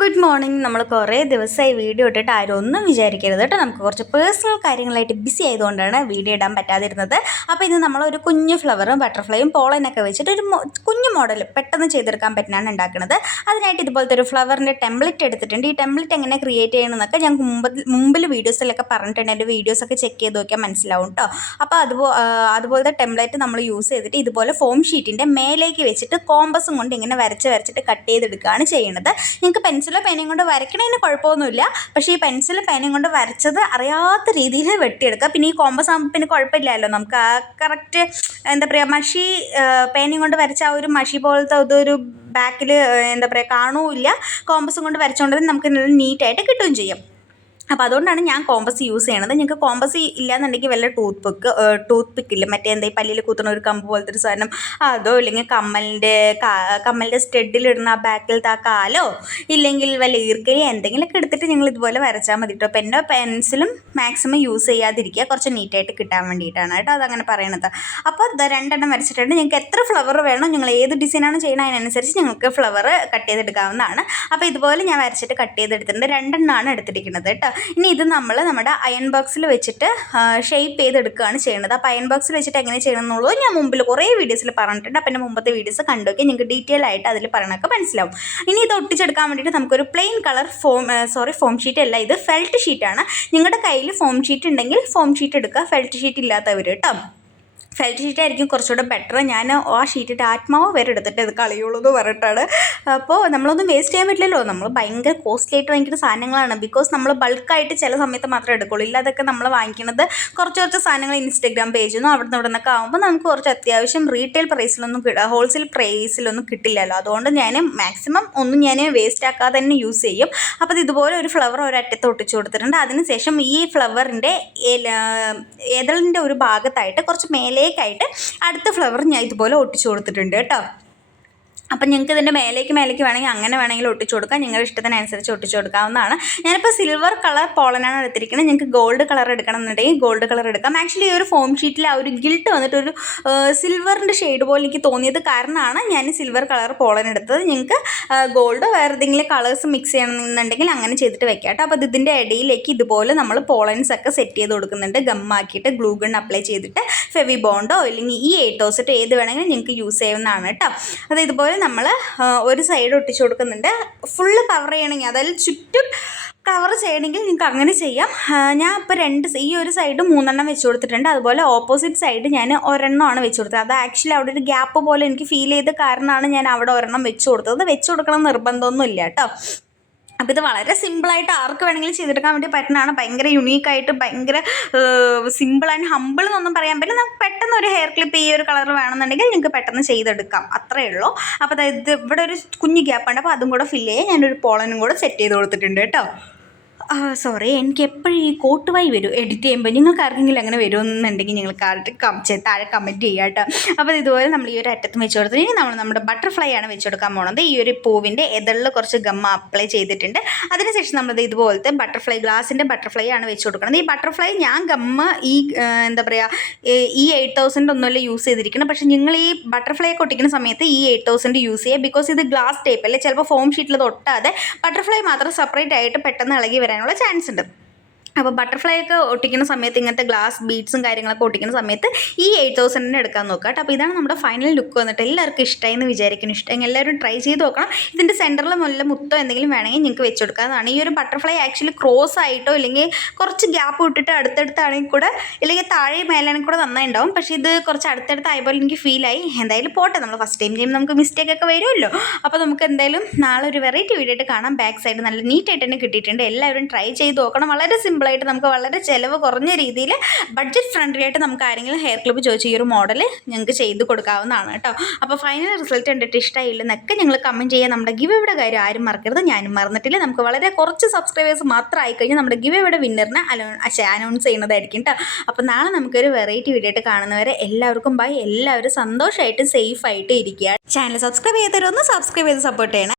Good morning. നമ്മൾ കുറേ ദിവസമായി വീഡിയോ ഇട്ടിട്ട് ആരും ഒന്നും വിചാരിക്കരുത് കേട്ടോ. നമുക്ക് കുറച്ച് പേഴ്സണൽ കാര്യങ്ങളായിട്ട് ബിസി ആയതുകൊണ്ടാണ് വീഡിയോ ഇടാൻ പറ്റാതിരുന്നത്. അപ്പോൾ ഇന്ന് നമ്മളൊരു കുഞ്ഞു ഫ്ലവറും ബട്ടർഫ്ലൈയും പോളനൊക്കെ വെച്ചിട്ട് ഒരു കുഞ്ഞു മോഡൽ പെട്ടെന്ന് ചെയ്തെടുക്കാൻ പറ്റുന്നതാണ് ഉണ്ടാക്കുന്നത്. അതിനായിട്ട് ഇതുപോലത്തെ ഒരു ഫ്ലവറിന്റെ ടെംപ്ലേറ്റ് എടുത്തിട്ടുണ്ട്. ഈ ടെംപ്ലേറ്റ് എങ്ങനെ ക്രിയേറ്റ് ചെയ്യണമെന്നൊക്കെ ഞാൻ മുമ്പ് മുമ്പിൽ വീഡിയോസിലൊക്കെ പറഞ്ഞിട്ടുണ്ട്. എന്റെ വീഡിയോസൊക്കെ ചെക്ക് ചെയ്ത് നോക്കിയാൽ മനസ്സിലാവും കേട്ടോ. അപ്പോൾ അതുപോ അതുപോലത്തെ ടെംപ്ലേറ്റ് നമ്മൾ യൂസ് ചെയ്തിട്ട് ഇതുപോലെ ഫോം ഷീറ്റിന്റെ മേലേക്ക് വെച്ചിട്ട് കോമ്പസും കൊണ്ട് ഇങ്ങനെ വരച്ച് വരച്ചിട്ട് കട്ട് ചെയ്തെടുക്കുകയാണ് ചെയ്യുന്നത് നിങ്ങൾക്ക് പെൻസിലോ പേനയും കൊണ്ട് വരയ്ക്കണതിന് കുഴപ്പമൊന്നുമില്ല. പക്ഷേ ഈ പെൻസിലും പേനയും കൊണ്ട് വരച്ചത് അറിയാത്ത രീതിയിൽ വെട്ടിയെടുക്കുക. പിന്നെ ഈ കോമ്പസ് ആകുമ്പോൾ പിന്നെ കുഴപ്പമില്ലല്ലോ. നമുക്ക് ആ കറക്റ്റ് എന്താ പറയുക മഷി പേനയും കൊണ്ട് വരച്ച ആ ഒരു മഷി പോലത്തെ ഇതൊരു ബാക്കിൽ എന്താ പറയുക കാണുമില്ല കോമ്പസും കൊണ്ട് വരച്ചുകൊണ്ടത് നമുക്ക് നല്ല നീറ്റായിട്ട് കിട്ടുകയും ചെയ്യും. അപ്പോൾ അതുകൊണ്ടാണ് ഞാൻ കോമ്പസ് യൂസ് ചെയ്യണത്. നിങ്ങൾക്ക് കോമ്പസ് ഇല്ലാന്നുണ്ടെങ്കിൽ വല്ല ടൂത്ത് പിക്ക് ടൂത്ത് പിക്കില്ല മറ്റേ എന്താ പല്ലിൽ കുത്തുന്ന ഒരു കമ്പ് പോലത്തെ ഒരു സാധനം. അതോ ഇല്ലെങ്കിൽ കമ്മലിന്റെ കമ്മലിന്റെ സ്റ്റെഡിലിടുന്ന ആ ബാക്കിലത്തെ ആ കാലോ? ഇല്ലെങ്കിൽ വല്ല ഈർക്കലി എന്തെങ്കിലുമൊക്കെ എടുത്തിട്ട് ഞങ്ങൾ ഇതുപോലെ വരച്ചാൽ മതി കേട്ടോ പെന്നോ പെൻസിലും മാക്സിമം യൂസ് ചെയ്യാതിരിക്കുക. കുറച്ച് നീറ്റായിട്ട് കിട്ടാൻ വേണ്ടിയിട്ടാണ് കേട്ടോ അതങ്ങനെ പറയണത്. അപ്പോൾ രണ്ടെണ്ണം വരച്ചിട്ടുണ്ട്. ഞങ്ങൾക്ക് എത്ര ഫ്ലവർ വേണോ ഞങ്ങൾ ഏത് ഡിസൈനാണ് ചെയ്യുന്നത് അതിനനുസരിച്ച് ഞങ്ങൾക്ക് ഫ്ലവർ കട്ട് ചെയ്തെടുക്കാവുന്നതാണ്. അപ്പോൾ ഇതുപോലെ ഞാൻ വരച്ചിട്ട് കട്ട് ചെയ്തെടുത്തിട്ടുണ്ട്. രണ്ടെണ്ണമാണ് എടുത്തിരിക്കുന്നത് കേട്ടോ. ഇനി ഇത് നമ്മൾ നമ്മുടെ അയൺ ബോക്സിൽ വെച്ചിട്ട് ഷേപ്പ് ചെയ്തെടുക്കുകയാണ് ചെയ്യുന്നത്. അപ്പോൾ അയൺ ബോക്സിൽ വെച്ചിട്ട് എങ്ങനെ ചെയ്യണമെന്നുള്ളത് ഞാൻ മുമ്പിൽ കുറേ വീഡിയോസിൽ പറഞ്ഞിട്ടുണ്ട്. അപ്പോൾ എന്റെ മുമ്പത്തെ വീഡിയോസ് കണ്ടു നോക്കി നിങ്ങൾക്ക് ഡീറ്റെയിൽ ആയിട്ട് അതിൽ പറയണമൊക്കെ മനസ്സിലാവും. ഇനി ഇത് ഒട്ടിച്ചെടുക്കാൻ വേണ്ടിയിട്ട് നമുക്കൊരു plain colour foam sorry foam sheet അല്ല ഇത് ഫെൽറ്റ് ഷീറ്റാണ് നിങ്ങളുടെ കയ്യിൽ ഫോം ഷീറ്റ് ഉണ്ടെങ്കിൽ ഫോം ഷീറ്റ് എടുക്കുക. ഫെൽറ്റ് ഷീറ്റ് ഇല്ലാത്തവർ കേട്ടോ ഫെൽറ്റ് ഷീറ്റ് ആയിരിക്കും കുറച്ചുകൂടെ ബെറ്റർ ഞാൻ ആ ഷീറ്റിട്ട് ആത്മാവ് വരെ എടുത്തിട്ട് ഇത് കളയുള്ളൂ എന്ന് പറഞ്ഞിട്ടാണ്. അപ്പോൾ നമ്മളൊന്നും വേസ്റ്റ് ചെയ്യാൻ പറ്റില്ലല്ലോ. നമ്മൾ ഭയങ്കര കോസ്റ്റ്ലി ആയിട്ട് വാങ്ങിക്കുന്ന സാധനങ്ങളാണ്. ബിക്കോസ് നമ്മൾ ബൾക്കായിട്ട് ചില സമയത്ത് മാത്രമേ എടുക്കുള്ളൂ. ഇല്ലാതൊക്കെ നമ്മൾ വാങ്ങിക്കുന്നത് കുറച്ച് കുറച്ച് സാധനങ്ങൾ ഇൻസ്റ്റഗ്രാം പേജിൽ നിന്നും അവിടെ നിന്ന് ഇവിടെ നിന്നൊക്കെ ആകുമ്പോൾ നമുക്ക് കുറച്ച് അത്യാവശ്യം റീറ്റെയിൽ പ്രൈസിലൊന്നും ഹോൾസെയിൽ പ്രൈസിലൊന്നും കിട്ടില്ലല്ലോ. അതുകൊണ്ട് ഞാൻ മാക്സിമം ഒന്നും ഞാൻ വേസ്റ്റ് ആക്കാതെ തന്നെ യൂസ് ചെയ്യും. അപ്പോൾ ഇത് ഇതുപോലെ ഒരു ഫ്ലവർ ഒരറ്റത്ത് ഒട്ടിച്ചു കൊടുത്തിട്ടുണ്ട്. അതിനുശേഷം ഈ ഫ്ലവറിന്റെ എതളിന്റെ ഒരു ഭാഗത്തായിട്ട് കുറച്ച് മേലേക്കായിട്ട് അടുത്ത ഫ്ലവർ ഞാൻ ഇതുപോലെ ഒട്ടിച്ചു കൊടുത്തിട്ടുണ്ട് കേട്ടോ. അപ്പം നിങ്ങൾക്ക് ഇതിന്റെ മേലേക്ക് മേലേക്ക് വേണമെങ്കിൽ അങ്ങനെ വേണമെങ്കിൽ ഒട്ടിച്ചു കൊടുക്കാം. നിങ്ങളുടെ ഇഷ്ടത്തിനനുസരിച്ച് ഒട്ടിച്ചു കൊടുക്കാവുന്നതാണ്. ഞാനിപ്പോൾ സിൽവർ കളർ പോളനാണ് എടുത്തിരിക്കുന്നത്. നിങ്ങൾക്ക് ഗോൾഡ് കളർ എടുക്കണം എന്നുണ്ടെങ്കിൽ ഗോൾഡ് കളർ എടുക്കാം. ആക്ച്വലി ഈ ഒരു ഫോം ഷീറ്റിൽ ആ ഒരു ഗിൽട്ട് വന്നിട്ട് ഒരു സിൽവറിന്റെ ഷെയ്ഡ് പോലെ എനിക്ക് തോന്നിയത് കാരണമാണ് ഞാൻ സിൽവർ കളർ പോളൻ എടുത്തത്. നിങ്ങൾക്ക് ഗോൾഡോ വേറെ എന്തെങ്കിലും കളേഴ്സ് മിക്സ് ചെയ്യണമെന്നുണ്ടെങ്കിൽ അങ്ങനെ ചെയ്തിട്ട് വെക്കാം കേട്ടോ. അപ്പോൾ ഇതിന്റെ ഇടയിലേക്ക് ഇതുപോലെ നമ്മൾ പോളൻസ് ഒക്കെ സെറ്റ് ചെയ്ത് കൊടുക്കുന്നുണ്ട്. ഗമ്മാക്കിയിട്ട് ഗ്ലൂ ഗൺ അപ്ലൈ ചെയ്തിട്ട് ഫെവി ബോണ്ടോ അല്ലെങ്കിൽ ഈ എയ്റ്റോസിട്ടോ ഏത് വേണമെങ്കിലും നിങ്ങൾക്ക് യൂസ് ചെയ്യാവുന്നതാണ് കേട്ടോ. അത് ഇതുപോലെ നമ്മൾ ഒരു സൈഡ് ഒട്ടിച്ചു കൊടുക്കുന്നുണ്ട്. ഫുള്ള് കവർ ചെയ്യണമെങ്കിൽ അതായത് ചുറ്റും കവർ ചെയ്യണമെങ്കിൽ നിങ്ങൾക്ക് അങ്ങനെ ചെയ്യാം. ഞാൻ ഇപ്പോൾ രണ്ട് ഈ ഒരു സൈഡ് മൂന്നെണ്ണം വെച്ച് കൊടുത്തിട്ടുണ്ട്. അതുപോലെ ഓപ്പോസിറ്റ് സൈഡ് ഞാൻ ഒരെണ്ണമാണ് വെച്ച് കൊടുത്തത്. അത് ആക്ച്വലി അവിടെ ഒരു ഗ്യാപ്പ് പോലെ എനിക്ക് ഫീൽ ചെയ്ത കാരണമാണ് ഞാൻ അവിടെ ഒരെണ്ണം വെച്ച് കൊടുത്തത്. വെച്ച് കൊടുക്കണം നിർബന്ധമൊന്നുമില്ല കേട്ടോ. അപ്പോൾ ഇത് വളരെ സിമ്പിളായിട്ട് ആർക്ക് വേണമെങ്കിലും ചെയ്തെടുക്കാൻ വേണ്ടി പറ്റുന്നതാണ്. ഭയങ്കര യുണീക്കായിട്ട് ഭയങ്കര സിമ്പിൾ ആൻഡ് ഹമ്പിൾ എന്നൊന്നും പറയാൻ പറ്റില്ല. നമുക്ക് പെട്ടെന്ന് ഒരു ഹെയർ ക്ലിപ്പ് ഈ ഒരു കളർ വേണമെന്നുണ്ടെങ്കിൽ നിങ്ങൾക്ക് പെട്ടെന്ന് ചെയ്തെടുക്കാം. അത്രേ ഉള്ളൂ. അപ്പോൾ ഇത് ഇവിടെ ഒരു കുഞ്ഞ് ഗ്യാപ്പ് ഉണ്ട്. അപ്പോൾ അതും കൂടെ ഫില്ല് ചെയ്യാൻ ഞാനൊരു പോളനും കൂടെ സെറ്റ് ചെയ്ത് കൊടുത്തിട്ടുണ്ട് കേട്ടോ. സോറി എനിക്ക് എപ്പോഴും ഈ കോട്ട് വായി വരും? എഡിറ്റ് ചെയ്യുമ്പോൾ നിങ്ങൾക്ക് ആർക്കെങ്കിലും അങ്ങനെ വരുമെന്നുണ്ടെങ്കിൽ നിങ്ങൾ താഴെ കമന്റ് ചെയ്യുക കേട്ടോ. അപ്പോൾ ഇതുപോലെ നമ്മൾ ഈ ഒരു അറ്റത്തും വെച്ച് കൊടുത്തു ഇനി നമ്മൾ നമ്മുടെ ബട്ടർഫ്ലൈ ആണ് വെച്ച് കൊടുക്കാൻ പോണത്. ഈ ഒരു പൂവിന്റെ എതിളിൽ കുറച്ച് ഗമ്മ അപ്ലൈ ചെയ്തിട്ടുണ്ട്. അതിനുശേഷം നമ്മൾ ഇതുപോലത്തെ ബട്ടർഫ്ലൈ ഗ്ലാസിന്റെ ബട്ടർഫ്ലൈ ആണ് വെച്ച് കൊടുക്കുന്നത്. ഈ ബട്ടർഫ്ലൈ ഞാൻ ഗമ്മ ഈ എന്താ പറയുക ഈ എയ്റ്റ് തൗസൻഡ് ഒന്നുമല്ല യൂസ് ചെയ്തിരിക്കുന്നത്. പക്ഷേ നിങ്ങൾ ഈ ബട്ടർഫ്ലൈ ഒക്കെ ഒട്ടിക്കുന്ന സമയത്ത് ഈ എയ്റ്റ് തൗസൻഡ് യൂസ് ചെയ്യുക. ബിക്കോസ് ഇത് ഗ്ലാസ് ടേപ്പ് അല്ലേ? ചിലപ്പോൾ ഫോം ഷീറ്റിൽ തൊട്ടാതെ ബട്ടർഫ്ലൈ മാത്രം സെപ്പറേറ്റ് ആയിട്ട് പെട്ടെന്ന് ഇളകി വരാനുള്ള ചാൻസ് ഉണ്ട് അപ്പോൾ ബട്ടർഫ്ലൈ ഒക്കെ ഒട്ടിക്കുന്ന സമയത്ത് ഇങ്ങനത്തെ ഗ്ലാസ് ബീഡ്സും കാര്യങ്ങളൊക്കെ ഒട്ടിക്കുന്ന സമയത്ത് ഈ എയ്റ്റ് തൗസൻഡിന് എടുക്കാൻ നോക്കുക കേട്ടോ അപ്പോൾ ഇതാണ് നമ്മുടെ ഫൈനൽ ലുക്ക് വന്നിട്ട് എല്ലാവർക്കും ഇഷ്ടമായി എന്ന് വിചാരിക്കുന്നു. ഇഷ്ടം എല്ലാവരും ട്രൈ ചെയ്ത് നോക്കണം. ഇതിന്റെ സെന്ററിൽ മുല്ല മുത്തോ എന്തെങ്കിലും വേണമെങ്കിൽ നിങ്ങൾക്ക് വെച്ച് കൊടുക്കാവുന്നതാണ്. ഈ ഒരു ബട്ടർഫ്ലൈ ആക്ച്വലി ക്രോസ് ആയിട്ടോ ഇല്ലെങ്കിൽ കുറച്ച് ഗ്യാപ്പ് വിട്ടിട്ട് അടുത്തടുത്താണെങ്കിൽ കൂടെ ഇല്ലെങ്കിൽ താഴെ മേലാണെങ്കിൽ കൂടെ നന്നായി ഉണ്ടാവും പക്ഷേ ഇത് കുറച്ച് അടുത്തടുത്ത് ആയപ്പോൾ എനിക്ക് ഫീലായി എന്തായാലും പോട്ടെ. നമ്മൾ ഫസ്റ്റ് ടൈം ചെയ്യുമ്പോൾ നമുക്ക് മിസ്റ്റേക്ക് ഒക്കെ വരുമല്ലോ. അപ്പോൾ നമുക്ക് എന്തായാലും നാളെ ഒരു വെറൈറ്റി വീഡിയോ ആയിട്ട് കാണാം. ബാക്ക് സൈഡ് നല്ല നീറ്റായിട്ട് തന്നെ കിട്ടിയിട്ടുണ്ട്. എല്ലാവരും ട്രൈ ചെയ്ത് നോക്കണം. വളരെ സിമ്പിളായിട്ട് നമുക്ക് വളരെ ചിലവ് കുറഞ്ഞ രീതിയിൽ ബഡ്ജറ്റ് ഫ്രണ്ട്ലി ആയിട്ട് നമുക്ക് ആരെങ്കിലും ഹെയർ ക്ലിപ്പ് ചോദിച്ച് ഈ ഒരു മോഡൽ ഞങ്ങൾക്ക് ചെയ്ത് കൊടുക്കാവുന്നതാണ് കേട്ടോ. അപ്പോൾ ഫൈനൽ റിസൾട്ട് കണ്ടിട്ട് ഇഷ്ടമായില്ലെന്നൊക്കെ ഞങ്ങൾ കമന്റ് ചെയ്യാൻ നമ്മുടെ ഗിവ് ഇവിടെ കാര്യം ആരും മറക്കരുത്. ഞാനും മറന്നിട്ടില്ല. നമുക്ക് വളരെ കുറച്ച് സബ്സ്ക്രൈബേഴ്സ് മാത്രം ആയിക്കഴിഞ്ഞാൽ നമ്മുടെ ഗിവ് ഇവിടെ വിന്നറിനെ അലോ അനൗൺസ് ചെയ്യുന്നതായിരിക്കും കേട്ടോ. അപ്പോൾ നാളെ നമുക്കൊരു വെറൈറ്റി വീഡിയോ ആയിട്ട് കാണുന്നവരെ എല്ലാവർക്കും ബൈ എല്ലാവരും സന്തോഷമായിട്ടും സേഫ് ആയിട്ട് ഇരിക്കുക. ചാനൽ സബ്സ്ക്രൈബ് ചെയ്തവരൊന്ന് സബ്സ്ക്രൈബ് ചെയ്ത് സപ്പോർട്ട് ചെയ്യണം.